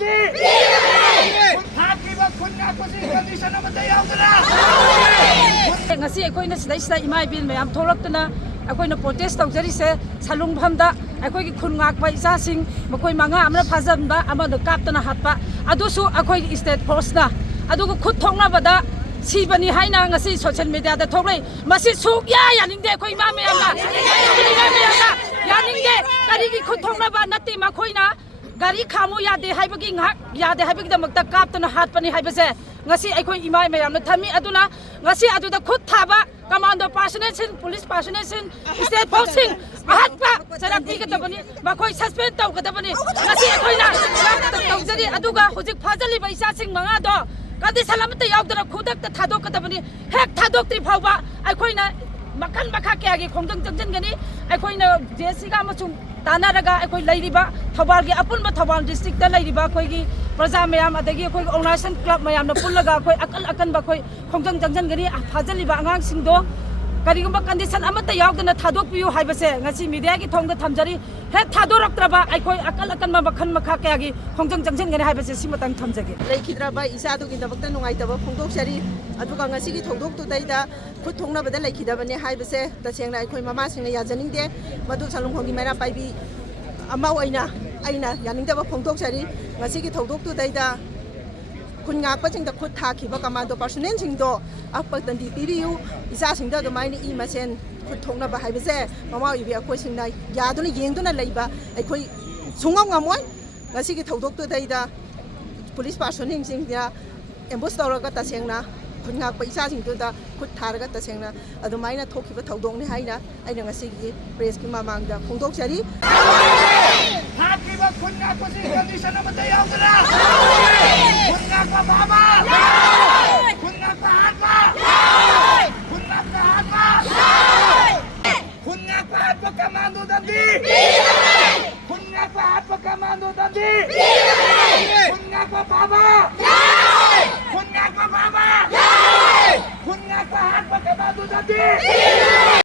Dandi! Hatpa Khungakpa condition Amadi Yaudara! Ngasi akoina sida imai bin mayam tholakna akoina protest tawjari se salung bhamda akoi ki Khungakpa isa sing makoi manga amra phajamba amada kaptana hatpa adusu akoi state force na adugo khut thongna bada sibani haina ngasi social media da thorai masi sukya yaningde akoi ma mayamna yaningde kari ki khut thongna ba nati makoina gari khamu yade haibagi ngak yade haibagi da makta kaptana hatpani haibase ngasi akhoi imai mayam na thami aduna ngasi aduda khut thaba commando personnel sin police personnel sin state force sin hatpa sarak ti kadabani makhoi suspend taw kadabani ngasi akhoi na tawjari aduga hojik phajali baisa sing manga do kadi salamta yaudara khudak ta thadok kadabani hek thadok tri phawba akhoi na makan makha kya gi khongdang jangjan gani akhoi na jesi ga machung tanaraga akhoi lairiba Thoubal gi apunba Thoubal district ta lairiba akhoi gi praja mayam adagi akhoi organization club mayam na pullaga akhoi akan ba akhoi khongjang jangjan gani phajaliba angang singdo karigumba condition amata yaudana thadok piyu haibase ngasi media gi thongda thamjari he thadoraktraba akhoi akan ma bakhan makha kya gi khongjang jangjan gani haibase simatang thamjage leikhidraba isadu gi dabakta nungaitaba phongdoksari aduga ngasi gi thongdok tu daida khut thongna bada leikhidabane haibase tasengna akhoi mama singna yajaningde madu salungkhongi maira paibi amau aina yaningdaba phongdoksari ngasi gi thongdok tu daida Khungakpa singda khut thakhiba commando personnel singdo akpa Dandi Piyu isa singda do maini I masen khut thongna ba haibase mama ibi akhoi singna yaduna yengduna leiba akhoi sungam ngamoi ngasi gi thongdok tu daida police personnel singda ambush tawraga tasengna Khungakpa isa singda khut tharaga tasengna adumaina thokhiba thodongni haina aina ngasi gi press ki mamangda phongdoksari Hatpa Khungakpa condition Amadi Yaudara! Khungakpa Baba! Khungakpa Hatpa! Khungakpa Hatpa! Khungakpa Hatpa Commando Dandi! Khungakpa Hatpa Commando Dandi! Khungakpa Baba! Khungakpa Baba! Khungakpa Hatpa Commando Dandi!